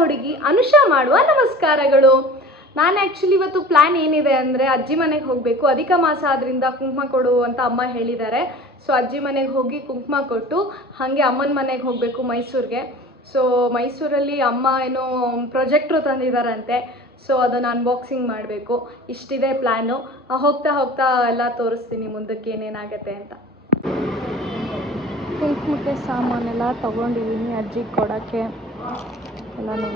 ಹುಡುಗಿ ಅನುಷಾ ಮಾಡುವ ನಮಸ್ಕಾರಗಳು. ನಾನು ಆ್ಯಕ್ಚುಲಿ ಇವತ್ತು ಪ್ಲ್ಯಾನ್ ಏನಿದೆ ಅಂದರೆ ಅಜ್ಜಿ ಮನೆಗೆ ಹೋಗಬೇಕು. ಅಧಿಕ ಮಾಸ ಆದ್ದರಿಂದ ಕುಂಕುಮ ಕೊಡು ಅಂತ ಅಮ್ಮ ಹೇಳಿದ್ದಾರೆ. ಸೊ ಅಜ್ಜಿ ಮನೆಗೆ ಹೋಗಿ ಕುಂಕುಮ ಕೊಟ್ಟು ಹಾಗೆ ಅಮ್ಮನ ಮನೆಗೆ ಹೋಗಬೇಕು ಮೈಸೂರಿಗೆ. ಸೊ ಮೈಸೂರಲ್ಲಿ ಅಮ್ಮ ಏನೋ ಪ್ರೊಜೆಕ್ಟ್ರು ತಂದಿದ್ದಾರಂತೆ. ಸೊ ಅದನ್ನು ಅನ್ಬಾಕ್ಸಿಂಗ್ ಮಾಡಬೇಕು. ಇಷ್ಟಿದೆ ಪ್ಲ್ಯಾನು. ಹೋಗ್ತಾ ಹೋಗ್ತಾ ಎಲ್ಲ ತೋರಿಸ್ತೀನಿ ಮುಂದಕ್ಕೆ ಏನೇನಾಗುತ್ತೆ ಅಂತ. ಕುಂಕುಮಕ್ಕೆ ಸಾಮಾನೆಲ್ಲ ತೊಗೊಂಡಿದ್ದೀನಿ ಅಜ್ಜಿಗೆ ಕೊಡೋಕ್ಕೆ ಎಲ್ಲನೂ.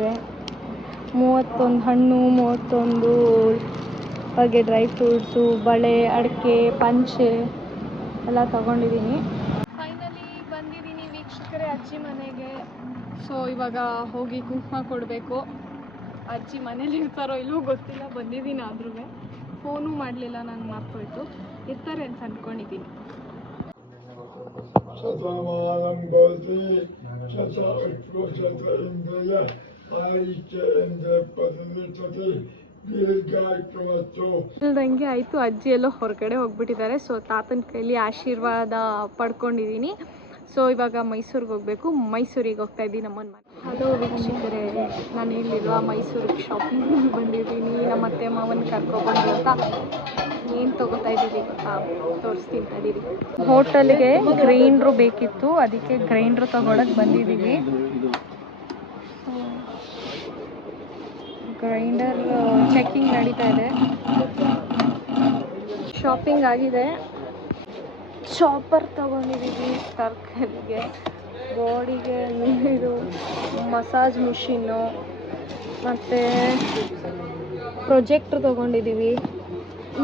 31 ಹಣ್ಣು, 31 ಹಾಗೆ ಡ್ರೈ ಫ್ರೂಟ್ಸು, ಬಳೆ, ಅಡಿಕೆ, ಪಂಚೆ ಎಲ್ಲ ತೊಗೊಂಡಿದ್ದೀನಿ. ಫೈನಲಿ ಬಂದಿದ್ದೀನಿ ವೀಕ್ಷಕರೇ ಅಜ್ಜಿ ಮನೆಗೆ. ಸೊ ಇವಾಗ ಹೋಗಿ ಕುಂಕುಮ ಕೊಡಬೇಕು. ಅಜ್ಜಿ ಮನೇಲಿ ಇರ್ತಾರೋ ಇಲ್ಲವೋ ಗೊತ್ತಿಲ್ಲ, ಬಂದಿದ್ದೀನಿ ಆದ್ರೂ ಫೋನು ಮಾಡಲಿಲ್ಲ, ನಾನು ಮರ್ತೋಯ್ತು. ಇರ್ತಾರೆ ಅಂತ ಅಂದ್ಕೊಂಡಿದ್ದೀನಿ. ಇಲ್ದಂಗೆ ಆಯಿತು. ಅಜ್ಜಿ ಎಲ್ಲೋ ಹೊರಗಡೆ ಹೋಗ್ಬಿಟ್ಟಿದ್ದಾರೆ. ಸೊ ತಾತನ ಕೈಲಿ ಆಶೀರ್ವಾದ ಪಡ್ಕೊಂಡಿದ್ದೀನಿ. ಸೊ ಇವಾಗ ಮೈಸೂರಿಗೆ ಹೋಗಬೇಕು. ಮೈಸೂರಿಗೆ ಹೋಗ್ತಾ ಇದ್ದೀನಿ ನಮ್ಮನ ಮನೆ. ಹಲೋ ವೀಕ್ಷಕರೇ, ನಾನು ಇಲ್ಲಿಲ್ವಾ ಮೈಸೂರಿಗೆ ಶಾಪಿಂಗ್ ಬಂದಿದ್ದೀನಿ. ನಮ್ಮ ಅತ್ತೆ ಮಾವನ ಕರ್ಕೊಬಂದು ಅಂತ. ಏನು ತೊಗೋತಾ ಇದ್ದೀವಿ ಗೊತ್ತಾ, ತೋರಿಸ್ತೀನಿ ತಡೀರಿ. ಹೋಟೆಲ್ಗೆ ಗ್ರೈಂಡ್ರು ಬೇಕಿತ್ತು, ಅದಕ್ಕೆ ಗ್ರೈಂಡ್ರು ತೊಗೊಳಕ್ಕೆ ಬಂದಿದ್ದೀವಿ. ಗ್ರೈಂಡರ್ ಚೆಕಿಂಗ್ ನಡೀತಾ ಇದೆ. ಶಾಪಿಂಗ್ ಆಗಿದೆ. ಚಾಪರ್ ತೊಗೊಂಡಿದ್ದೀವಿ ತರಕಾರಿಗೆ, ಬಾಡಿಗೆ ನೀರು, ಮಸಾಜ್ ಮಿಷಿನ್ನು, ಮತ್ತು ಪ್ರೊಜೆಕ್ಟ್ರ್ ತೊಗೊಂಡಿದ್ದೀವಿ.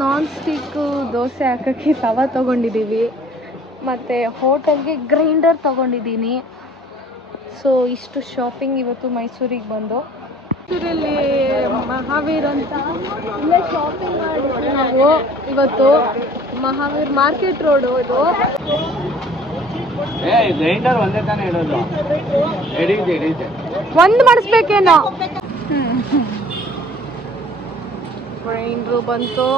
ನಾನ್ ಸ್ಟಿಕ್ಕು ದೋಸೆ ಹಾಕೋಕ್ಕೆ ತವ ತೊಗೊಂಡಿದ್ದೀವಿ. ಮತ್ತು ಹೋಟೆಲ್ಗೆ ಗ್ರೈಂಡರ್ ತೊಗೊಂಡಿದ್ದೀನಿ. ಸೊ ಇಷ್ಟು ಶಾಪಿಂಗ್ ಇವತ್ತು ಮೈಸೂರಿಗೆ ಬಂದು. ಮೈಸೂರಲ್ಲಿ ಮಹಾವೀರ್ ಅಂತ ಇಲ್ಲೇ ಶಾಪಿಂಗ್ ಮಾಡಿದ್ವಿ ನಾವು ಇವತ್ತು. ಮಹಾವೀರ್ ಮಾರ್ಕೆಟ್ ರೋಡು ಇದು. ಒಂದು ಮಾಡಿಸ್ಬೇಕೇನೋ. ಗ್ರೈಂಡ್ರು ಬಂತು.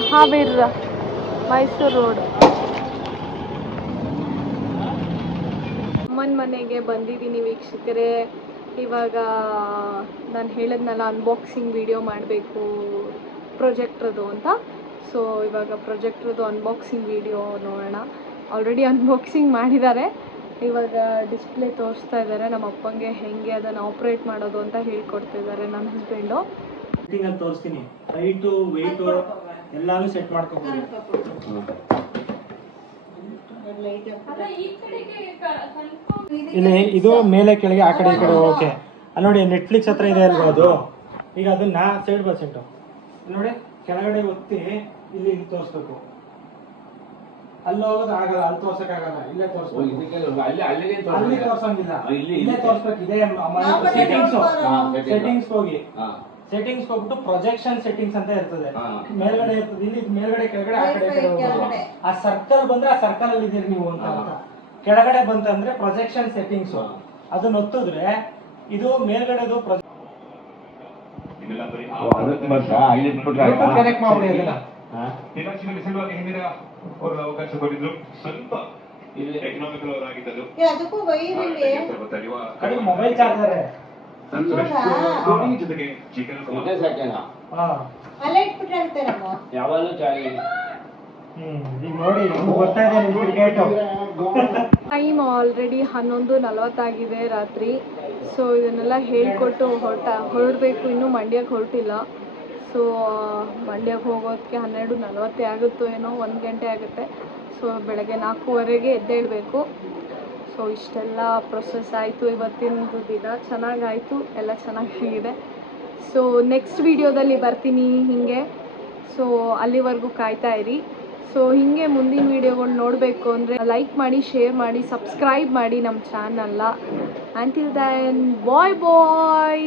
ಮಹಾವೀರ್ ಮೈಸೂರು ರೋಡ್. ಅಮ್ಮನ ಮನೆಗೆ ಬಂದಿದ್ದೀನಿ ವೀಕ್ಷಕರೇ. ಇವಾಗ ನಾನು ಹೇಳಿದ್ನಲ್ಲ ಅನ್ಬಾಕ್ಸಿಂಗ್ ವಿಡಿಯೋ ಮಾಡಬೇಕು ಪ್ರೊಜೆಕ್ಟ್ರದು ಅಂತ. ಸೊ ಇವಾಗ ಪ್ರೊಜೆಕ್ಟ್ರದು ಅನ್ಬಾಕ್ಸಿಂಗ್ ವಿಡಿಯೋ ನೋಡೋಣ. ಆಲ್ರೆಡಿ ಅನ್ಬಾಕ್ಸಿಂಗ್ ಮಾಡಿದ್ದಾರೆ. ಇವಾಗ ಡಿಸ್ಪ್ಲೇ ತೋರಿಸ್ತಾ ಇದ್ದಾರೆ. ನಮ್ಮ ಅಪ್ಪಂಗೆ ಹೆಂಗೆ ಅದನ್ನು ಆಪ್ರೇಟ್ ಮಾಡೋದು ಅಂತ ಹೇಳ್ಕೊಡ್ತಿದ್ದಾರೆ ನನ್ನ ಹಸ್ಬೆಂಡು. ತೋರಿಸ್ತೀನಿ. ಹೈಟು ವೆಯ್ಟು ಎಲ್ಲಾನು ಸೆಟ್ ಮಾಡ್ಕೊಬೋದು. ಇಲ್ಲಿ ಇದು ಮೇಲೆ ಕೆಳಗೆ ಆ ಕಡೆ ಈ ಕಡೆ. ಓಕೆ, ಅಲ್ಲಿ ನೋಡಿ ನೆಟ್ಫ್ಲಿಕ್ಸ್ ಹತ್ರ ಇದೆ ಅಲ್ವಾ ಅದು. ಈಗ ಅದನ್ನ ಸೈಡ್ ಬೈ ಸೈಡ್ ನೋಡಿ ಕೆಳಗಡೆ ಒತ್ತಿ ಇಲ್ಲಿ ತೋರಿಸ್ಬೇಕು. ಅಲ್ಲಿ ಹೋಗೋದು ಆಗಲ್ಲ, ಅಲ್ಲಿ ತೋರ್ಸಕ್ ಆಗಲ್ಲ, ಇಲ್ಲೇ ತೋರಿಸ್ಬೇಕು. ಅಲ್ಲಿ ತೋರ್ಸಂಗಿಲ್ಲ, ಇಲ್ಲೇ ತೋರಿಸ್ಬೇಕು. ಇದೇ ಸೆಟ್ಟಿಂಗ್ಸ್ ಹೋಗಿ ಸೆಟ್ಟಿಂಗ್ಸ್ ಹೋಗ್ಬಿಟ್ಟು ಪ್ರೊಜೆಕ್ಷನ್ ಸೆಟ್ಟಿಂಗ್ಸ್ ಅಂತ ಇರ್ತದೆ. ಮೇಲ್ಗಡೆ ಇರ್ತದೆ, ಇಲ್ಲಿ ಮೇಲ್ಗಡೆ ಕೆಳಗಡೆ ಆ ಕಡೆ ಆ ಸರ್ಕಲ್ ಬಂದ್ರೆ ಆ ಸರ್ಕಲ್ ಅಲ್ಲಿ ಇದೀರಿ ನೀವು ಅಂತ. ಕೆಳಗಡೆ ಬಂತಂದ್ರೆ ಪ್ರೊಜೆಕ್ಷನ್ ಸೆಟ್ಟಿಂಗ್ಸ್. ಅದನ್ನ ಒತ್ತಿದ್ರೆ ಇದು ಮೇಲ್ಗಡೆದು ಕನೆಕ್ಟ್ ಮಾಡಿ ಅವಕಾಶ ಕೊಟ್ಟಿದ್ರು. ಸ್ವಲ್ಪ ಎಕನಾಮಿಕಲ್ ಅವರಾಗಿದ್ದು ಮೊಬೈಲ್ ಚಾರ್ಜರ್ ಜೊತೆಗೆ ಚಿಕನ್ ಯಾವಾಗಲೂ ಚಾಲಿ. ನೋಡಿ ಬರ್ತಾ ಇದೆ ಕ್ರಿಕೆಟ್. ಟೈಮ್ ಆಲ್ರೆಡಿ 11:40 ಆಗಿದೆ ರಾತ್ರಿ. ಸೊ ಇದನ್ನೆಲ್ಲ ಹೇಳ್ಕೊಟ್ಟು ಹೊರಡಬೇಕು. ಇನ್ನೂ ಮಂಡ್ಯಕ್ಕೆ ಹೊರಟಿಲ್ಲ. ಸೊ ಮಂಡ್ಯಕ್ಕೆ ಹೋಗೋದಕ್ಕೆ 12:40 ಆಗುತ್ತೋ ಏನೋ, 1 ಗಂಟೆ ಆಗುತ್ತೆ. ಸೊ ಬೆಳಗ್ಗೆ 4:15ಗೆ ಎದ್ದೇಳಬೇಕು. ಸೊ ಇಷ್ಟೆಲ್ಲ ಪ್ರೊಸೆಸ್ ಆಯಿತು. ಇವತ್ತಿನ ದಿನ ಚೆನ್ನಾಗಾಯಿತು, ಎಲ್ಲ ಚೆನ್ನಾಗಿದೆ. ಸೊ ನೆಕ್ಸ್ಟ್ ವಿಡಿಯೋದಲ್ಲಿ ಬರ್ತೀನಿ ಹೀಗೆ. ಸೊ ಅಲ್ಲಿವರೆಗೂ ಕಾಯ್ತಾ ಇರಿ. ಸೊ ಹೀಗೆ ಮುಂದಿನ ವೀಡಿಯೋಗಳು ನೋಡಬೇಕು ಅಂದರೆ ಲೈಕ್ ಮಾಡಿ, ಶೇರ್ ಮಾಡಿ, ಸಬ್ಸ್ಕ್ರೈಬ್ ಮಾಡಿ ನಮ್ಮ ಚಾನಲ್ನ. ಅಂಟಿಲ್ ದೆನ್ ಬಾಯ್ ಬಾಯ್.